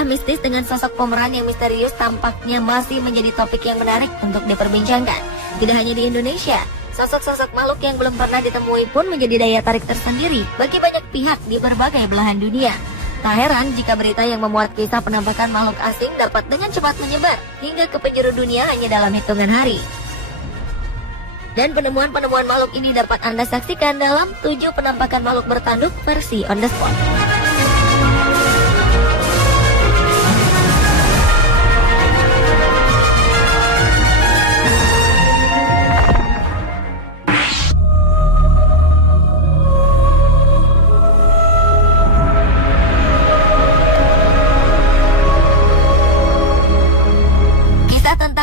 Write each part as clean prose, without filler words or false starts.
Kisah mistis dengan sosok pemeran yang misterius tampaknya masih menjadi topik yang menarik untuk diperbincangkan. Tidak hanya di Indonesia, sosok-sosok makhluk yang belum pernah ditemui pun menjadi daya tarik tersendiri bagi banyak pihak di berbagai belahan dunia. Tak heran jika berita yang memuat kisah penampakan makhluk asing dapat dengan cepat menyebar hingga ke penjuru dunia hanya dalam hitungan hari. Dan penemuan-penemuan makhluk ini dapat Anda saksikan dalam 7 penampakan makhluk bertanduk versi on the spot.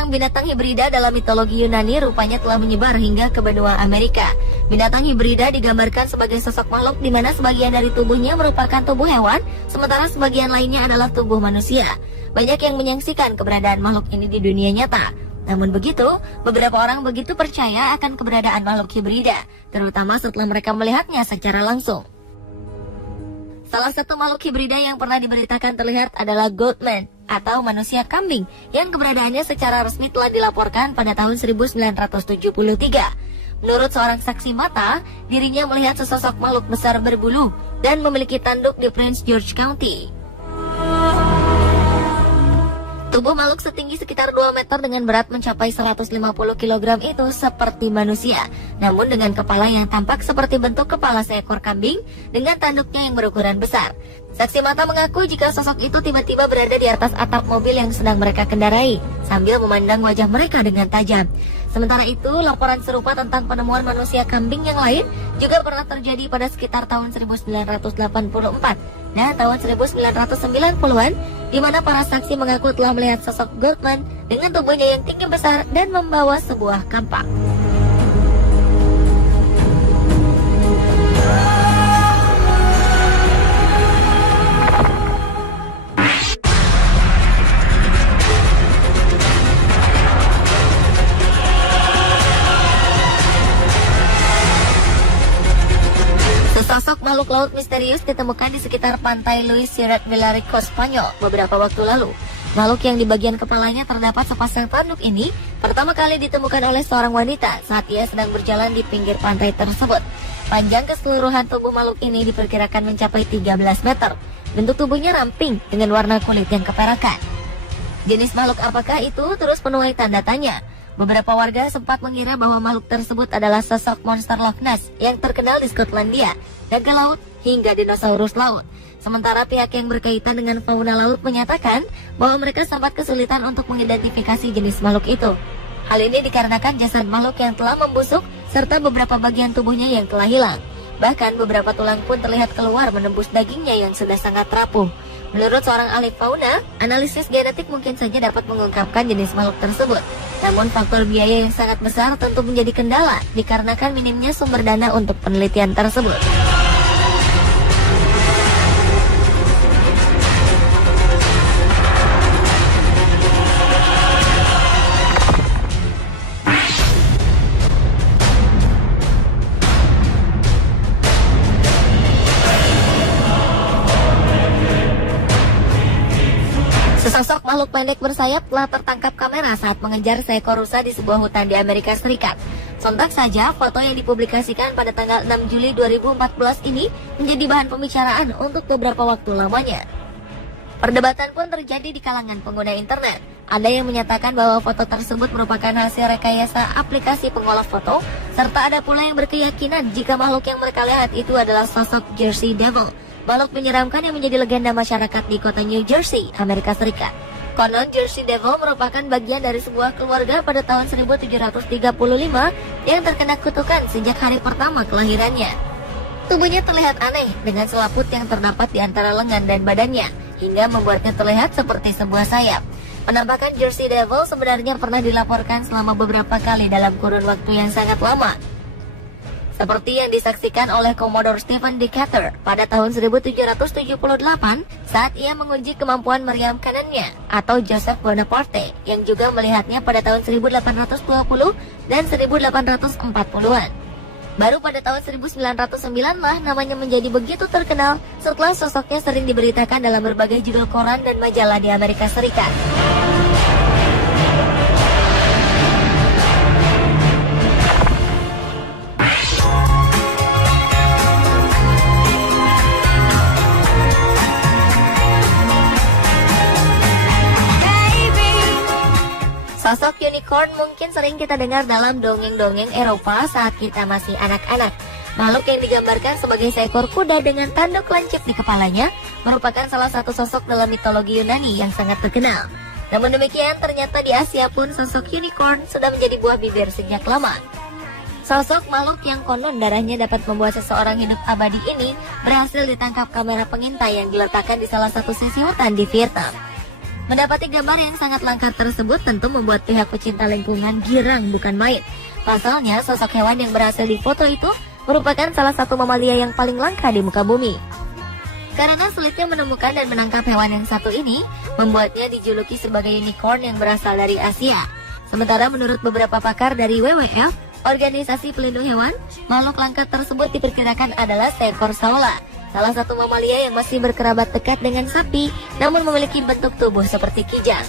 Binatang hibrida dalam mitologi Yunani rupanya telah menyebar hingga ke benua Amerika. Binatang hibrida digambarkan sebagai sosok makhluk di mana sebagian dari tubuhnya merupakan tubuh hewan, sementara sebagian lainnya adalah tubuh manusia. Banyak yang menyaksikan keberadaan makhluk ini di dunia nyata. Namun begitu, beberapa orang begitu percaya akan keberadaan makhluk hibrida, terutama setelah mereka melihatnya secara langsung. Salah satu makhluk hibrida yang pernah diberitakan terlihat adalah Goatman atau manusia kambing yang keberadaannya secara resmi telah dilaporkan pada tahun 1973. Menurut seorang saksi mata, dirinya melihat sesosok makhluk besar berbulu dan memiliki tanduk di Prince George County. Tubuh makhluk setinggi sekitar 2 meter dengan berat mencapai 150 kg itu seperti manusia, namun dengan kepala yang tampak seperti bentuk kepala seekor kambing dengan tanduknya yang berukuran besar. Saksi mata mengaku jika sosok itu tiba-tiba berada di atas atap mobil yang sedang mereka kendarai, sambil memandang wajah mereka dengan tajam. Sementara itu, laporan serupa tentang penemuan manusia kambing yang lain juga pernah terjadi pada sekitar tahun 1984 dan tahun 1990-an, di mana para saksi mengaku telah melihat sosok Goatman dengan tubuhnya yang tinggi besar dan membawa sebuah kampak. Sosok makhluk laut misterius ditemukan di sekitar pantai Luis Sirat Villarrico, Spanyol beberapa waktu lalu. Makhluk yang di bagian kepalanya terdapat sepasang tanduk ini pertama kali ditemukan oleh seorang wanita saat ia sedang berjalan di pinggir pantai tersebut. Panjang keseluruhan tubuh makhluk ini diperkirakan mencapai 13 meter. Bentuk tubuhnya ramping dengan warna kulit yang keperakan. Jenis makhluk apakah itu terus menuai tanda tanya. Beberapa warga sempat mengira bahwa makhluk tersebut adalah sosok monster Loch Ness yang terkenal di Skotlandia, naga laut, hingga dinosaurus laut. Sementara pihak yang berkaitan dengan fauna laut menyatakan bahwa mereka sempat kesulitan untuk mengidentifikasi jenis makhluk itu. Hal ini dikarenakan jasad makhluk yang telah membusuk serta beberapa bagian tubuhnya yang telah hilang. Bahkan beberapa tulang pun terlihat keluar menembus dagingnya yang sudah sangat rapuh. Menurut seorang ahli fauna, analisis genetik mungkin saja dapat mengungkapkan jenis makhluk tersebut. Namun faktor biaya yang sangat besar tentu menjadi kendala dikarenakan minimnya sumber dana untuk penelitian tersebut. Sesosok makhluk pendek bersayap telah tertangkap kamera saat mengejar seekor rusa di sebuah hutan di Amerika Serikat. Sontak saja, foto yang dipublikasikan pada tanggal 6 Juli 2014 ini menjadi bahan pembicaraan untuk beberapa waktu lamanya. Perdebatan pun terjadi di kalangan pengguna internet. Ada yang menyatakan bahwa foto tersebut merupakan hasil rekayasa aplikasi pengolah foto, serta ada pula yang berkeyakinan jika makhluk yang mereka lihat itu adalah sosok Jersey Devil, makhluk menyeramkan yang menjadi legenda masyarakat di kota New Jersey, Amerika Serikat. Konon Jersey Devil merupakan bagian dari sebuah keluarga pada tahun 1735 yang terkena kutukan sejak hari pertama kelahirannya. Tubuhnya terlihat aneh dengan selaput yang terdapat di antara lengan dan badannya, hingga membuatnya terlihat seperti sebuah sayap. Penampakan Jersey Devil sebenarnya pernah dilaporkan selama beberapa kali dalam kurun waktu yang sangat lama, seperti yang disaksikan oleh Commodore Stephen Decatur pada tahun 1778 saat ia menguji kemampuan meriam kanannya, atau Joseph Bonaparte yang juga melihatnya pada tahun 1820 dan 1840-an. Baru pada tahun 1909 lah namanya menjadi begitu terkenal setelah sosoknya sering diberitakan dalam berbagai judul koran dan majalah di Amerika Serikat. Sosok unicorn mungkin sering kita dengar dalam dongeng-dongeng Eropa saat kita masih anak-anak. Makhluk yang digambarkan sebagai seekor kuda dengan tanduk lancip di kepalanya merupakan salah satu sosok dalam mitologi Yunani yang sangat terkenal. Namun demikian, ternyata di Asia pun sosok unicorn sudah menjadi buah bibir sejak lama. Sosok makhluk yang konon darahnya dapat membuat seseorang hidup abadi ini berhasil ditangkap kamera pengintai yang diletakkan di salah satu sisi hutan di Vietnam. Mendapati gambar yang sangat langka tersebut tentu membuat pihak pecinta lingkungan girang bukan main. Pasalnya, sosok hewan yang berhasil difoto itu merupakan salah satu mamalia yang paling langka di muka bumi. Karena sulitnya menemukan dan menangkap hewan yang satu ini, membuatnya dijuluki sebagai unicorn yang berasal dari Asia. Sementara menurut beberapa pakar dari WWF, Organisasi Pelindung Hewan, makhluk langka tersebut diperkirakan adalah seekor saula, salah satu mamalia yang masih berkerabat dekat dengan sapi, namun memiliki bentuk tubuh seperti kijang.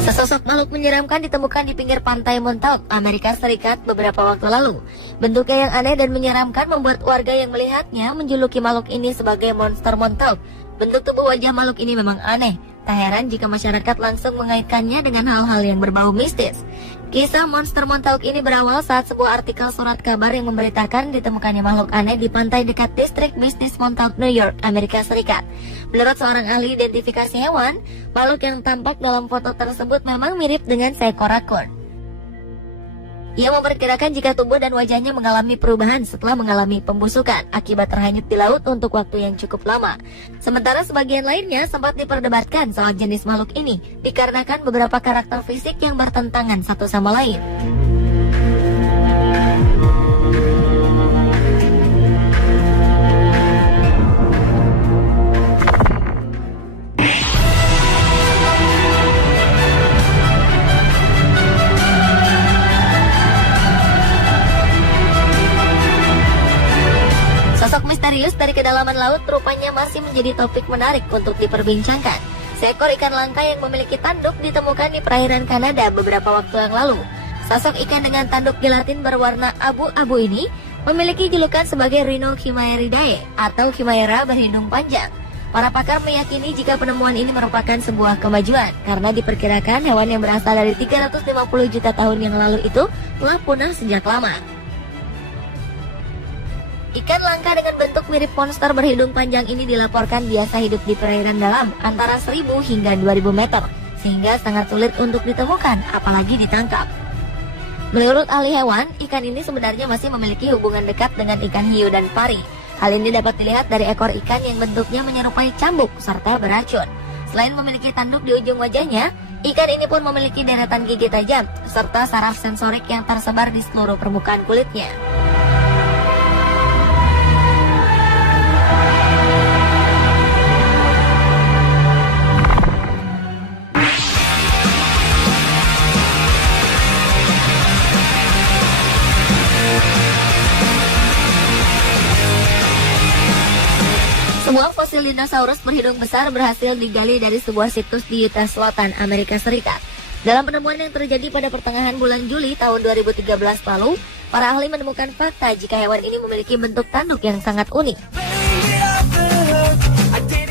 Sesosok makhluk menyeramkan ditemukan di pinggir pantai Montauk, Amerika Serikat beberapa waktu lalu. Bentuknya yang aneh dan menyeramkan membuat warga yang melihatnya menjuluki makhluk ini sebagai monster Montauk. Bentuk tubuh wajah makhluk ini memang aneh. Tak heran jika masyarakat langsung mengaitkannya dengan hal-hal yang berbau mistis. Kisah monster Montauk ini berawal saat sebuah artikel surat kabar yang memberitakan ditemukannya makhluk aneh di pantai dekat distrik bisnis Montauk, New York, Amerika Serikat. Menurut seorang ahli identifikasi hewan, makhluk yang tampak dalam foto tersebut memang mirip dengan seekor rakun. Ia memperkirakan jika tubuh dan wajahnya mengalami perubahan setelah mengalami pembusukan akibat terhanyut di laut untuk waktu yang cukup lama. Sementara sebagian lainnya sempat diperdebatkan soal jenis makhluk ini dikarenakan beberapa karakter fisik yang bertentangan satu sama lain. Sosok misterius dari kedalaman laut rupanya masih menjadi topik menarik untuk diperbincangkan. Seekor ikan langka yang memiliki tanduk ditemukan di perairan Kanada beberapa waktu yang lalu. Sosok ikan dengan tanduk gelatin berwarna abu-abu ini memiliki julukan sebagai Rhino chimaeridae atau chimaera berhidung panjang. Para pakar meyakini jika penemuan ini merupakan sebuah kemajuan karena diperkirakan hewan yang berasal dari 350 juta tahun yang lalu itu telah punah sejak lama. Ikan langka dengan bentuk mirip monster berhidung panjang ini dilaporkan biasa hidup di perairan dalam antara 1000 hingga 2000 meter, sehingga sangat sulit untuk ditemukan, apalagi ditangkap. Menurut ahli hewan, ikan ini sebenarnya masih memiliki hubungan dekat dengan ikan hiu dan pari. Hal ini dapat dilihat dari ekor ikan yang bentuknya menyerupai cambuk serta beracun. Selain memiliki tanduk di ujung wajahnya, ikan ini pun memiliki deretan gigi tajam, serta saraf sensorik yang tersebar di seluruh permukaan kulitnya. Sebuah fosil dinosaurus berhidung besar berhasil digali dari sebuah situs di Utah Selatan, Amerika Serikat. Dalam penemuan yang terjadi pada pertengahan bulan Juli tahun 2013 lalu, para ahli menemukan fakta jika hewan ini memiliki bentuk tanduk yang sangat unik.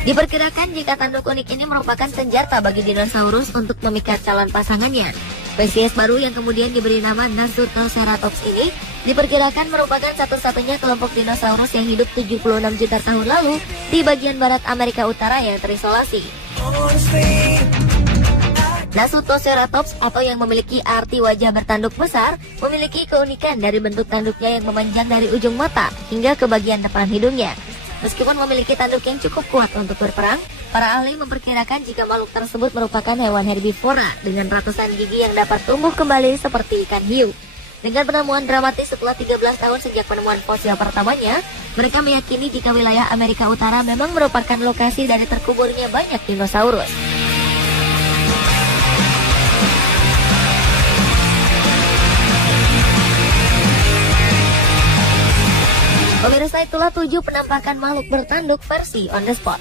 Diperkirakan jika tanduk unik ini merupakan senjata bagi dinosaurus untuk memikat calon pasangannya. Spesies baru yang kemudian diberi nama Nasutoceratops ini diperkirakan merupakan satu-satunya kelompok dinosaurus yang hidup 76 juta tahun lalu di bagian barat Amerika Utara yang terisolasi. Nasutoceratops atau yang memiliki arti wajah bertanduk besar memiliki keunikan dari bentuk tanduknya yang memanjang dari ujung mata hingga ke bagian depan hidungnya. Meskipun memiliki tanduk yang cukup kuat untuk berperang, para ahli memperkirakan jika makhluk tersebut merupakan hewan herbivora dengan ratusan gigi yang dapat tumbuh kembali seperti ikan hiu. Dengan penemuan dramatis setelah 13 tahun sejak penemuan fosil pertamanya, mereka meyakini jika wilayah Amerika Utara memang merupakan lokasi dari terkuburnya banyak dinosaurus. Pemirsa, itulah 7 penampakan makhluk bertanduk versi on the spot.